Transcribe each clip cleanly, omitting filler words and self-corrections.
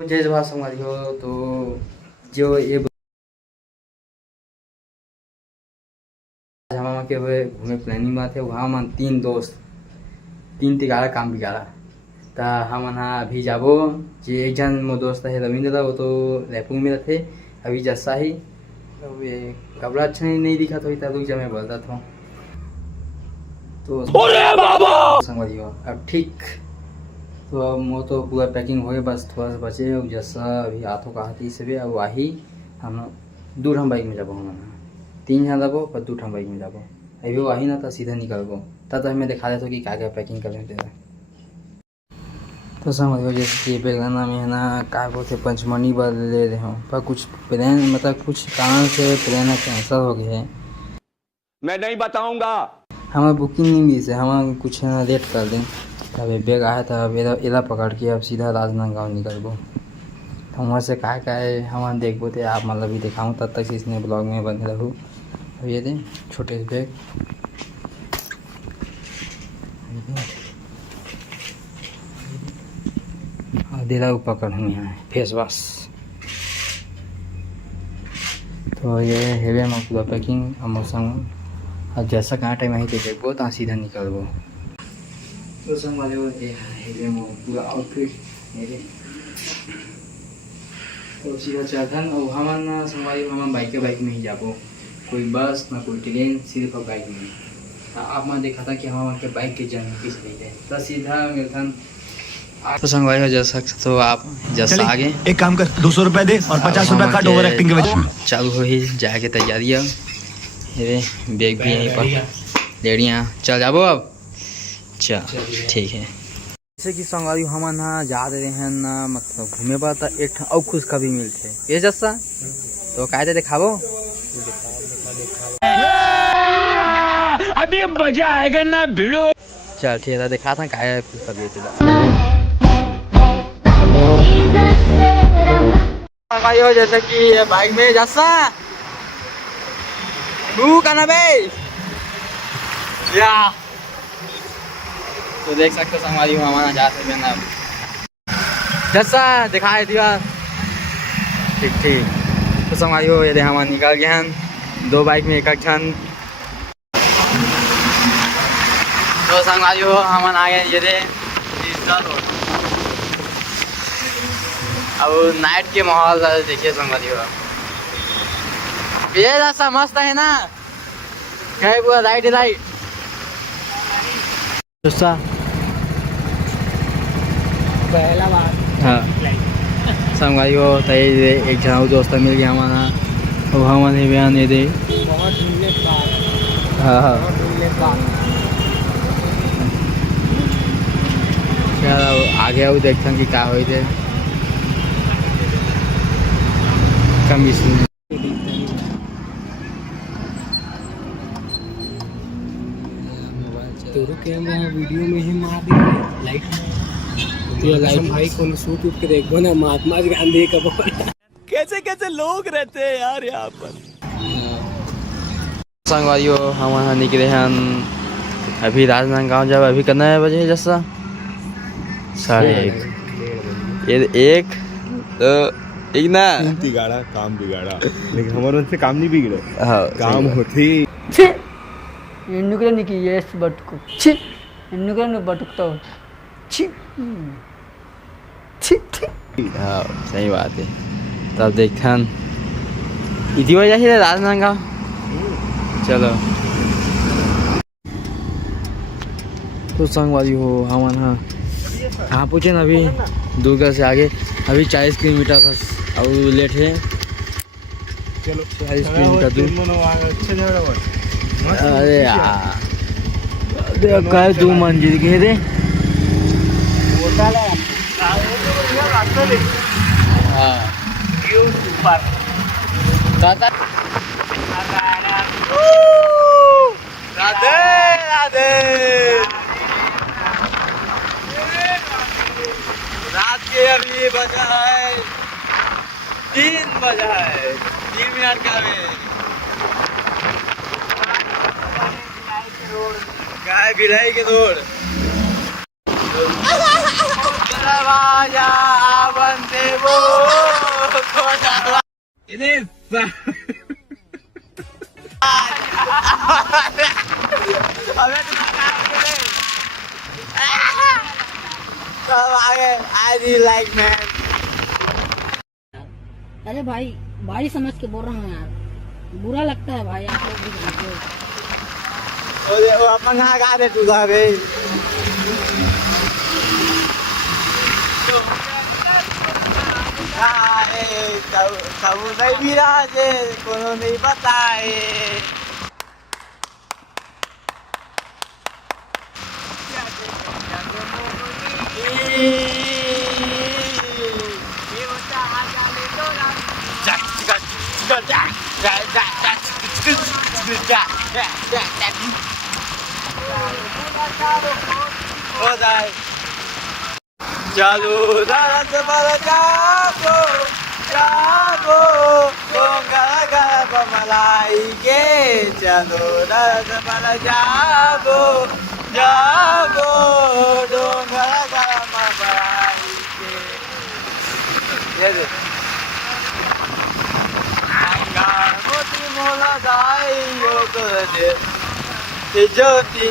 जय जवाहर संगवारी हो तो जो ये हम के घूमे प्लानिंग में थे वहाँ मन 3 दोस्त 3 तिगाड़ा काम बिगाड़ा ता हम अभी जाबो जे एक जन मो दोस्त है रविंद्र था वो तो रायपुर में थे अभी जैसा ही अब ये कपड़ा अच्छा नहीं दिखा तो इतना रुक जा मैं बोलता था तो संगवारी हो अब ठीक तो अब वो तो पूरा पैकिंग हो गया बस थोड़ा सा बचे जैसा अभी हाथों का हाथी से भी अब वही हम 2 ठम बाइक में जाबो हम 3 जन जाबो पर 2 ठम बाइक में जाबो अभी वही ना था सीधा निकलबो तब तो हमें दिखा देता कि क्या क्या पैकिंग कर लेते हैं तो समझ जैसे कि बेलगाना में है ना क्या बोलते पंचमढ़ी ले रहे हो पर कुछ प्लान मतलब कुछ कारण से प्लान कैंसिल हो गया है मैं नहीं बताऊंगा हमें बुकिंग नहीं मिली से हम कुछ है ना लेट कर दें अभी बैग आया था अब एला पकड़ के अब सीधा राजनांदगांव निकलबो तो वहाँ से क्या है हम देखबो थे आप मतलब भी दिखाऊँ तब तक इसने ब्लॉग में बने रहूँ अब ये दें छोटे से बैग दे रहा पकड़ हूँ यहाँ फेस वॉश तो ये हेवे में पूरा पैकिंग मौसम अब जैसा कहाँ टाइम आई तो देखो तो सीधा निकलबो तो संग वाले वो हेवे में पूरा आउटफिट मेरे तो सीधा चढ़न और हम संगवारी हम बाइक में ही जाबो कोई बस ना कोई ट्रेन सिर्फ बाइक में आप मैं देखा था कि हम के बाइक के जर्नी किस लिए तो सीधा मिलथन तो संगवारी हो जा सकते तो आप जैसा आगे एक काम कर 200 रुपए दे और 50 रुपए काट ओवर एक्टिंग के वजह चालू हो ही जाए के तैयारी है ये बैग भी यहीं पर लेड़ियाँ चल जाबो अब चल ठीक है जैसे कि संगवारी हम ना जा रहे हैं ना मतलब घूमे पर तो एक और खुश कभी मिलते ये जैसा तो कायदे दिखाबो अभी मजा आएगा ना भिड़ो चल ठीक है दिखा था काय खुश कभी भाई हो जैसे कि बाइक में जैसा कहना भाई या तो देख सकते हो संगवारी हो हमारा जाते हैं ना जैसा दिखाए दिया ठीक ठीक तो संगवारी हो यदि हम निकल गए हैं 2 बाइक में एक जन तो संगवारी हो हम आ गए ये अब नाइट के माहौल देखिए संगवारी हो ये रास्ता मस्त है ना क्या पूरा राइट पहला बार हाँ संगवारी हो तो एक जन दोस्त मिल गया हमारा अब हमारे बयान ये दे बहुत ढूंढने के बाद हाँ हाँ बहुत ढूंढने के बाद क्या आगे अब देखते हैं कि क्या हो थे कमीशन तेरे कैमरा वीडियो में ही मार दे लाइट तो लाइट भाई को शूट उठ के देखो ना महात्मा गांधी का कैसे कैसे लोग रहते हैं यार यहाँ पर संगवारी हो हम वहाँ निकले हैं अभी राजनांदगांव जब अभी कितना बजे जैसा 1:30 एक तो एक ना बिगाड़ा काम बिगाड़ा लेकिन हमारे से काम नहीं बिगड़े हाँ काम होती ఎన్నుకనే నీకు ఏస్ బట్టుకు ఛీ ఎన్నుకనే నువ్వు బతుకుతావు ఛీ ఛీ हाँ सही बात है तब देखते हैं इतनी वजह से राजनांदगांव चलो तो संगवारी हो हम हाँ कहाँ पूछे ना अभी दुर्गा से आगे अभी 40 किलोमीटर बस और लेट है चलो 40 किलोमीटर दूर अरे यार काय 2 मंजिल के रे हाँ राधे राधे रात के अभी बजा है 3 बजा है 3 मिनट का गाय बिलाई के दौड़ दरवाजा बनते वो आई लाइक मैन। अरे भाई भाई समझ के बोल रहा हूँ यार, बुरा लगता है भाई, आप लोग भी जानते हो। वो अपन गा दे तू गा बे। कब नहीं बिराजे कोनो नहीं बताए। Jalu dalam kepala jago, jago, gara-gara pemalai ke. Jalu dalam kepala jago, jago, gara-gara pemalai ke. Ya deh. Anggar moti mula dai yo kode. Tejoti,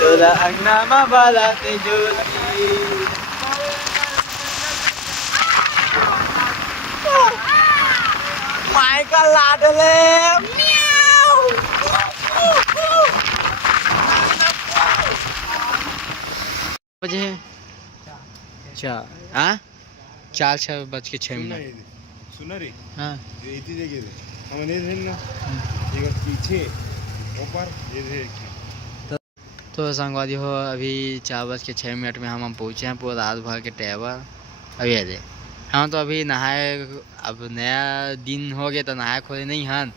dola ang nama bala tejoti. Michael Ladle, meow. बजे हैं चार, हाँ 4:06 सुना रे हाँ ये इतनी जगह रे हम नहीं थे ना ये पीछे ऊपर ये देख। तो संगवादी हो अभी 4:06 में हम पहुँचे हैं पूरा रात भर के टेबर। अभी है हम तो अभी नहाए, अब नया दिन हो गया तो नहाए खोले नहीं हन।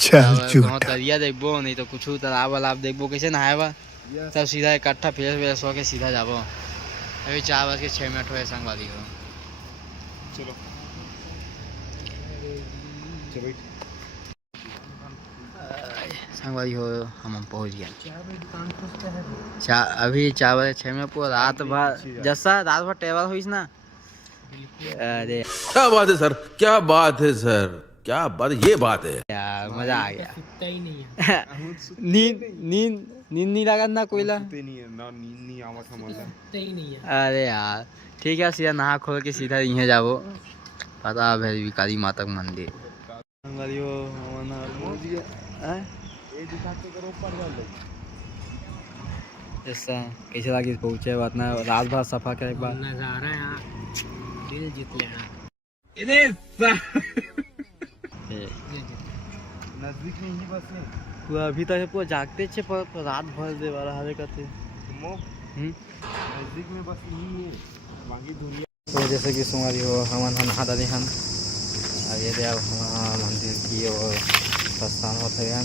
तरिया देखबो नहीं तो कुछ तालाब वालाब देखबो कैसे नहाएबा, तब सीधा इकट्ठा फ्रेश हो के सीधा जाबो। अभी 4:06 हुए संगवादी हो। चलो चलो संगवादी हो हम पहुँच गए। अभी 4:06 में पूरा रात भर जैसा रात भर टेबल हुई ना। अरे क्या बात है सर, क्या बात है सर, क्या बात, ये बात है यार, मजा आ गया। सुनता ही नहीं है। नींद नहीं लगा ना कोयला। नहीं है ना, नींद नहीं आवत हमारा। सुनता ही नहीं है। अरे यार ठीक है, सीधा नहा खोल के सीधा यहीं जाबो। पता है विकारी माता का मंदिर। जैसा कैसे लगी पहुँचे बात ना, रात भर सफा करे एक बार नजारा यहाँ दिल जीत लेना। नजदीक में ही बस है। पूरा अभी तक पूरा जागते छे पर रात भर दे वाला हरे करते। नजदीक में बस यही है, बाकी दुनिया। तो जैसे कि सुंगारी हो हम नहा दादी हन आगे दे मंदिर की और प्रस्थान होते हैं।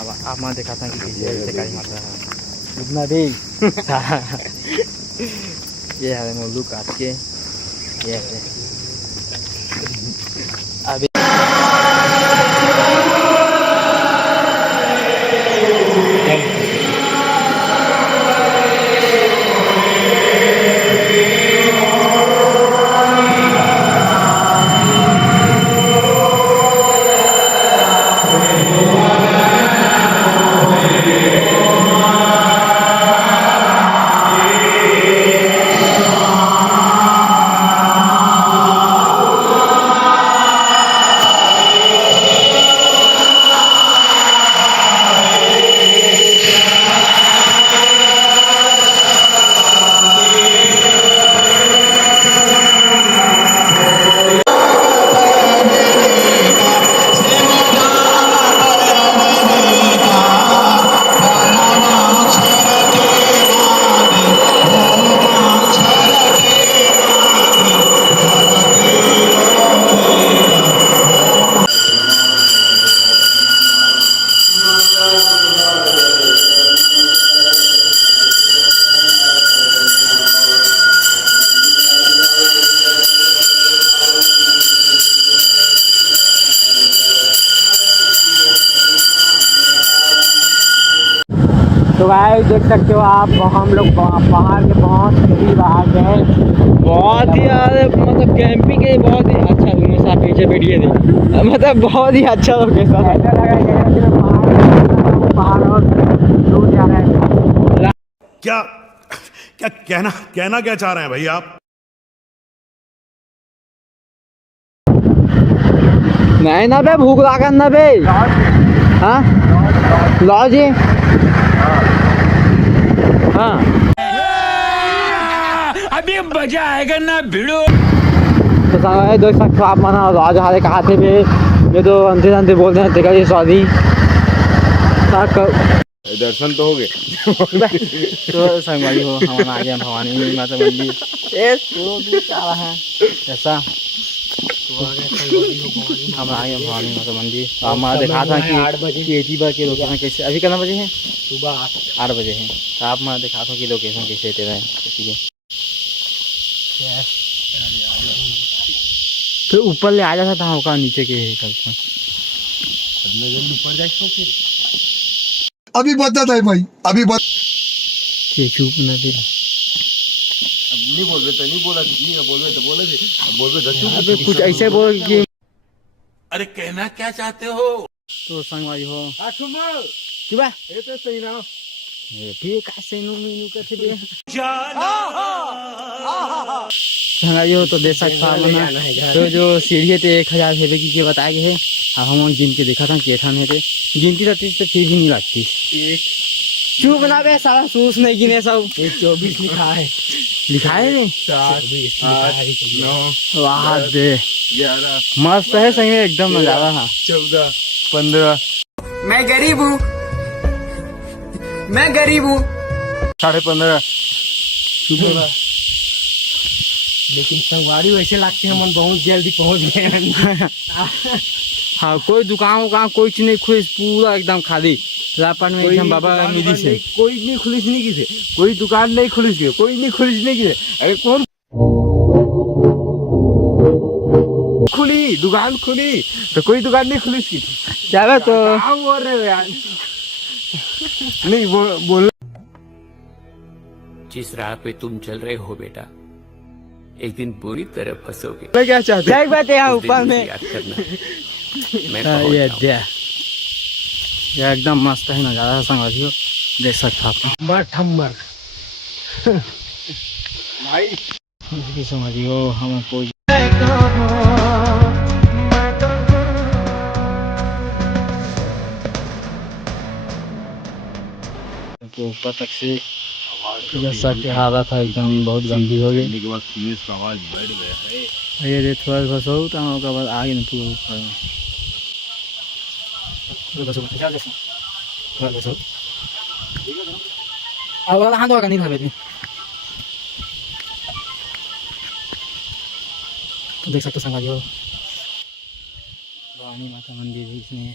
अब आप माँ दिखाता कि कैसे काली माता है उतना भी। ये है मोलू काट के ये है अभी देख सकते हो आप, हम लोग पहाड़ के बहुत करीब आ गए। बहुत ही यार मतलब कैंपिंग के बहुत ही अच्छा रूम है। साथ पीछे बैठिए थे, मतलब बहुत ही अच्छा लोकेशन है। पहाड़ और दूर जा रहे हैं। क्या क्या कहना क्या चाह रहे हैं भाई आप? नहीं ना बे, भूख लागन ना बे। हाँ लॉज है। हाँ अभी मजा आएगा ना भिड़ो। तो सारे देख सकते हो आप, माना लॉज हारे कहा थे बे। ये तो अंधे अंधे बोल रहे हैं देखा ये सॉरी। दर्शन तो हो गए। तो संगवारी हो हम आ गए भवानी माता मंदिर। ए तो दूर जा रहा है ऐसा। हम आ गए भवानी माता मंदिर। तो हमारा देखा था कि 8 बजे एटी बार के लोकेशन कैसे, अभी कितना बजे है? सुबह 8 बजे है। तो आप मैं देखा था कि लोकेशन कैसे तेरा है। ठीक है तो ऊपर ले आ जाता था होगा नीचे के करता। ऊपर जाए तो फिर अभी बता था भाई, अभी बता। चुप न दे। नहीं बोल रहे तो नहीं बोला नहीं बोल रहे तो बोले थे बोल रहे अबे कुछ ऐसे बोल कि अरे कहना क्या चाहते हो? तो संगवारी हो कि बा ये तो सही ना। ये फिर कैसे नु मीनू करते बे संगवारी हो। तो देख सकता है तो जो सीढ़ी थे 1000 हेबे की बताए गए है। अब हम गिन के देखा था केठन है थे गिनती रहती तो फिर भी नहीं लगती। चुप ना बे सारा सूस नहीं गिने सब। 24 लिखा है। लिखा है रे 24 वाह दे 11 मस्त है सही में एकदम नजारा था। 14 15 मैं गरीब हूँ, मैं गरीब हूँ। 15.5 लेकिन संगवारी वैसे लगते हैं हम बहुत जल्दी पहुंच गए। हाँ कोई दुकान वुकान कोई चीज नहीं खुली, पूरा एकदम खाली रापन में एकदम बाबा मिली से कोई नहीं खुलिस नहीं की थे, कोई दुकान नहीं खुलिस की, कोई नहीं खुलिस नहीं की थे। अरे कौन खुली दुकान खुली तो कोई दुकान नहीं खुलिस की थी। क्या बे तो क्या बोल रहे हो यार? नहीं बोल जिस राह पे तुम चल रहे हो बेटा, एक दिन बुरी तरह फंसोगे। मैं क्या चाहते देख बात यहाँ उस दिन ऊपर मुझे में याद करना। मैं हाँ, पहुंच ये जाऊंगा। दे ये एकदम मस्त है नजारा संगवारी हो। देख सकता आप ठम्बर भाई संगवारी हो। हम कोई तो ऊपर तक से जैसा कि हालत था एकदम बहुत गंभीर हो गई। के बाद फिनिश का आवाज बढ़ गया है। ये दे थोड़ा सा सो तो हम के बाद आगे न पूरा ऊपर में थोड़ा सा थोड़ा सा अब हाथ वाला नहीं था बेटी। तो देख सकते संगवारी हो भवानी माता मंदिर है इसमें।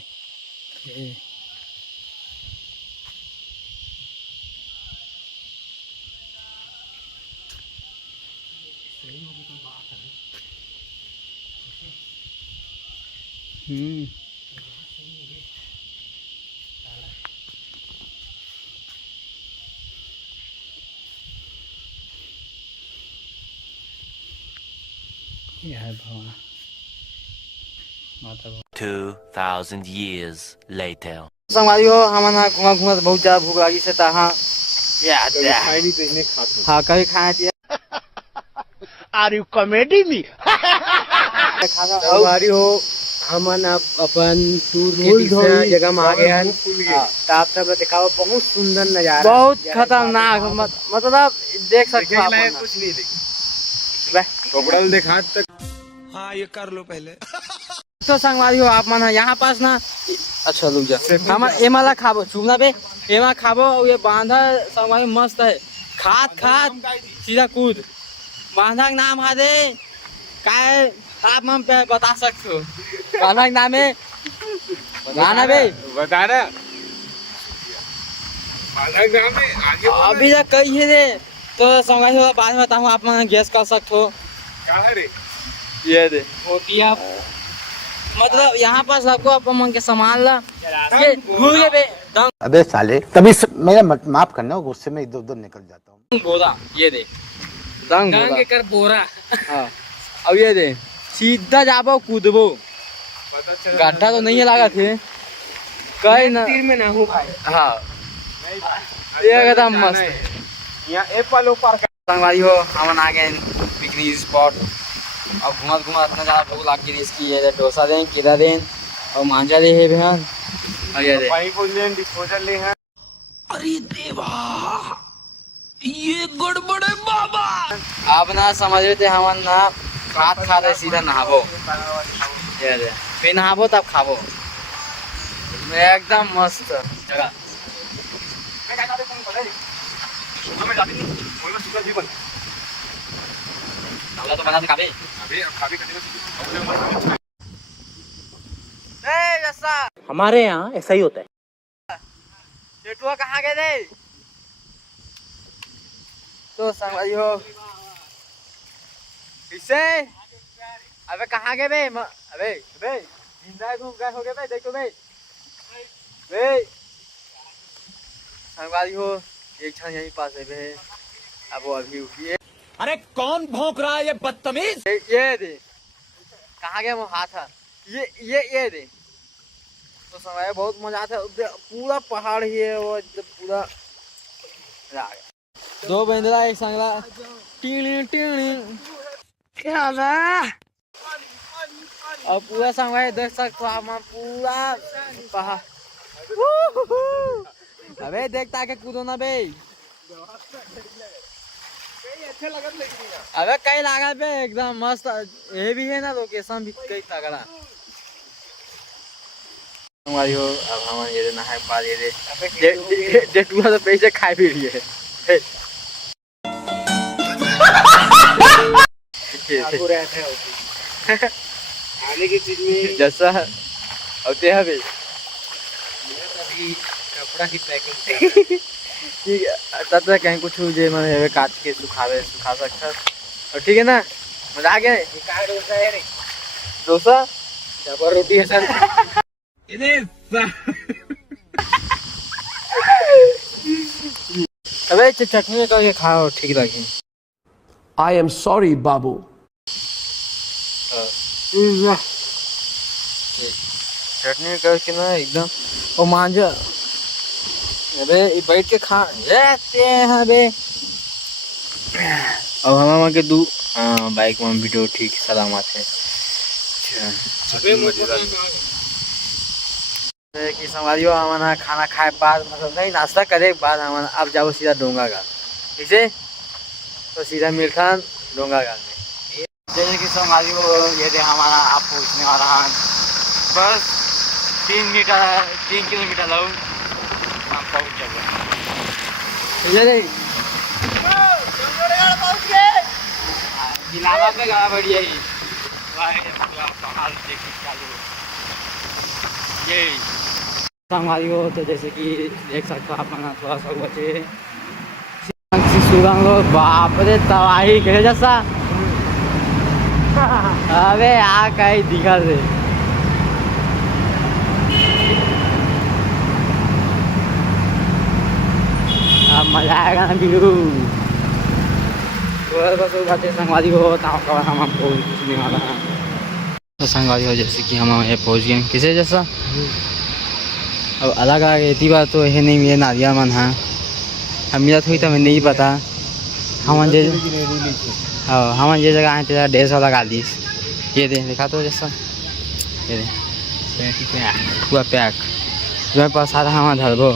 यह है भगवान माता 2000 years later. संगवारी हो हमारा घुमा घुमा बहुत ज्यादा भूख लगी से तहाँ खाई नहीं तो इन्हें खाते। हाँ कभी खाना चाहिए। Are you comedy me? संगवारी हो हमन अपन टूर के तीसरा जगह में आ गए हैं। ताप तब दिखाओ बहुत सुंदर नजारा, बहुत खतरनाक मतलब देख सकते हो आप कुछ नहीं देख कपड़ा देखा तक। हाँ ये कर लो पहले। तो संगवारी हो आप माना यहाँ पास ना अच्छा रुक जा हमार एमाला खाबो चुना पे एमा खाबो और ये बांधा संगवारी मस्त है। खाद खाद सीधा कूद बांधा का नाम है दे काय आप हम पे बता सकते हो बांधा का नाम है बताना बे बता रहा आगे अभी तक कही है दे तो संगवारी हो बाद में बताऊँ आप माना गैस कर सकते हो। क्या है रे? ये दे होतिया मतलब यहाँ पर सबको अपन मन के सामान ला ये भूल गए अबे साले तभी मेरा माफ करना, गुस्से में इधर उधर निकल जाता हूँ। बोरा ये दे दंग गांग कर बोरा। हाँ अब ये दे सीधा जाबो कूदबो, गड्ढा तो नहीं है लगा थे कहीं ना तीर में ना हूँ भाई। हाँ ये एकदम मस्त यहाँ एप्पल ऊपर संगवारी हो हम आ गए पिकनिक स्पॉट। अब घुमा घुमा इतना ज़्यादा भूख लग गई इसकी, ये डोसा दें केला दें और मांझा दे है बहन और ये दे पानी को ले डिस्पोजल ले हैं। आप ना समझ रहे थे हम ना भात खा रहे सीधा नहाबो, ये दे फिर नहाबो तब खाबो, एकदम मस्त जगह। तो बना दे काबे हमारे यहाँ ऐसा ही होता है। चेटुआ कहाँ गए थे? तो संगवारी हो किसे अबे कहाँ गए बे अबे अबे जिंदा घूम गए हो गए बे, देखो बे बे संगवारी हो एक क्षण यहीं पास है बे। अब वो अभी उठी है। अरे कौन भौंक रहा है ये बदतमीज? ये दे कहाँ गया वो हाथ है ये दे। तो समय बहुत मजा आता है, पूरा पहाड़ ही है वो पूरा दो बंदरा एक संगला टीणी टीणी क्या और पूरा संगवारी देख सकते हो आप पूरा पहाड़। अबे देखता के कूदो ना बे, अबे कई लगा पे एकदम मस्त ये भी है ना लोकेशन भी कई तगड़ा हमारी हो। अब हम ये देना है पा ये दे जेटुआ तो पैसे खाए भी रही है आने की चीज में जैसा होते हैं भी कपड़ा की पैकिंग ठीक है तब तक कहीं कुछ जे मैंने काट के सुखा सकता और ठीक है ना। मजा आ गया डोसा है रे, डोसा डबल रोटी है सर। अबे चटनी में करके खाओ ठीक लगी। आई एम सॉरी बाबू। चटनी में करके ना एकदम और मांझा अबे बैठ के खा रहते हैं बे। अब हम के दू हाँ बाइक में वीडियो ठीक सलामत है। कि संवारियों हमारा खाना खाए बाद मतलब नहीं नाश्ता करे बाद हमारा अब जाओ सीधा डोंगा का ठीक तो सीधा मिलखान डोंगा का में जैसे कि संवारियों ये दे हमारा आप पहुँचने वाला है बस 3 किलोमीटर लो हम पहुँच जाएंगे। जिलावा पे गाड़ा बढ़िया ही ये हमारी हो तो जैसे कि देख सकते हो अपना थोड़ा सा बचे बाप रे तबाही कहे जैसा अबे आ कहीं दिखा दे अब मजा आएगा ना बिलू बस बातें संगवादी हो हम आपको पूछने वाला है। तो संगवादी हो जैसे कि हम ये पहुँच गए किसे जैसा अब अलग अलग एती बात तो है नहीं ये नारिया मन है हम मिलत हुई तो हमें नहीं पता हम ये जगह आए तेरा 150 लगा दी ये दे दिखा तो जैसा ये दे पूरा पैक जो पास सारा हम धरबो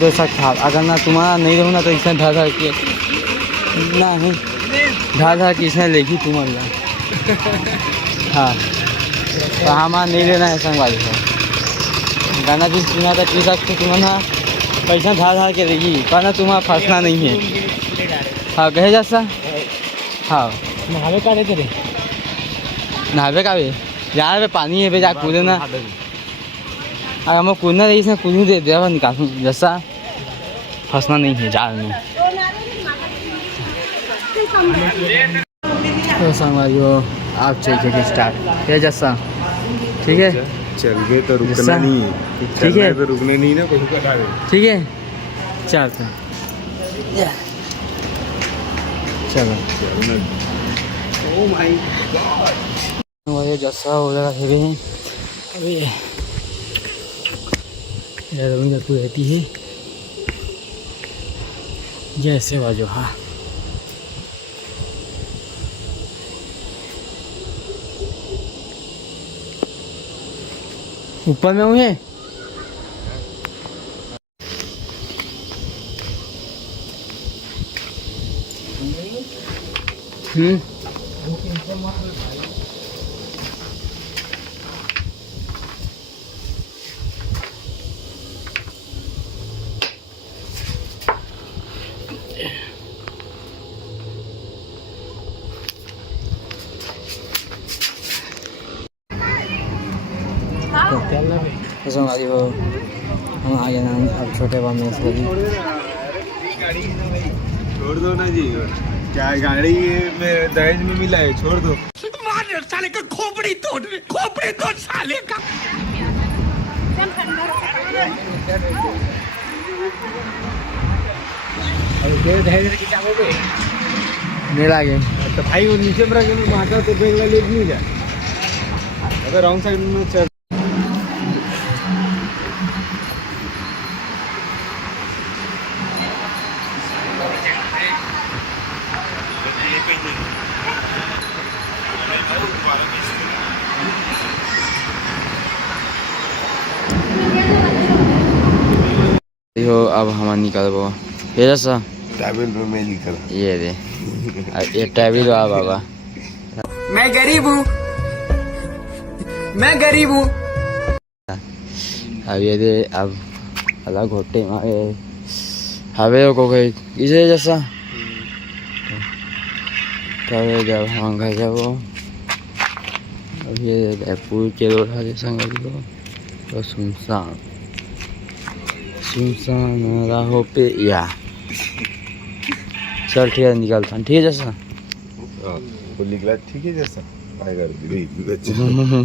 दे सकता अगर ना तुम्हारा नहीं रहूँ ना तो इसने धर धर के नहीं धर धर के इसने लेगी तुम्हारा हाँ तो हमारा नहीं लेना है संगवारी को गाना भी सुना तो पी सकते तुम्हारा पैसा धार धार के देगी पर ना तुम्हारा फंसना नहीं है। हाँ कहे जैसा हाँ नहावे का देते रे नहावे का भी यार पानी है जा कूदे ना अगर हम कूदना रही इसमें कूदू दे दिया निकालूँ जैसा फंसना नहीं है जाल में। तो संगवारी हो आप चाहिए स्टार्ट है जैसा ठीक है चल गए तो रुकना जैसा? नहीं है। ठीक है। तो रुकने नहीं ना, कोई बता दे। ठीक है चलते चलो जैसा हो लगा फिर अभी रविंद्र को रहती है जैसे बाजू। हाँ ऊपर में हुए ऐसा गाड़ी हो हम आ गए ना अब छोटे बाम में छोड़ दो ना जी, क्या गाड़ी में दहेज में मिला है, छोड़ दो। साले का खोपड़ी तोड़ साले का। मेला गए तो भाई वो नीचे में रखे ना माता तो बेंगला ले नहीं जा, अगर रॉन्ग साइड में चल। देखो अब हम निकल वो ये जैसा ट्रैवल पे मैं निकल। ये दे ये टैबी दो बाबा। मैं गरीब हूँ अब ये दे अब अलग होटे मारे हवे को गई इसे जैसा तब जब हम घर जाओ अब ये जयपुर के रोड है जैसा तो सुनसान राहों पे या चल ठीक है निकलता ठीक है जैसा वो निकला ठीक है जैसा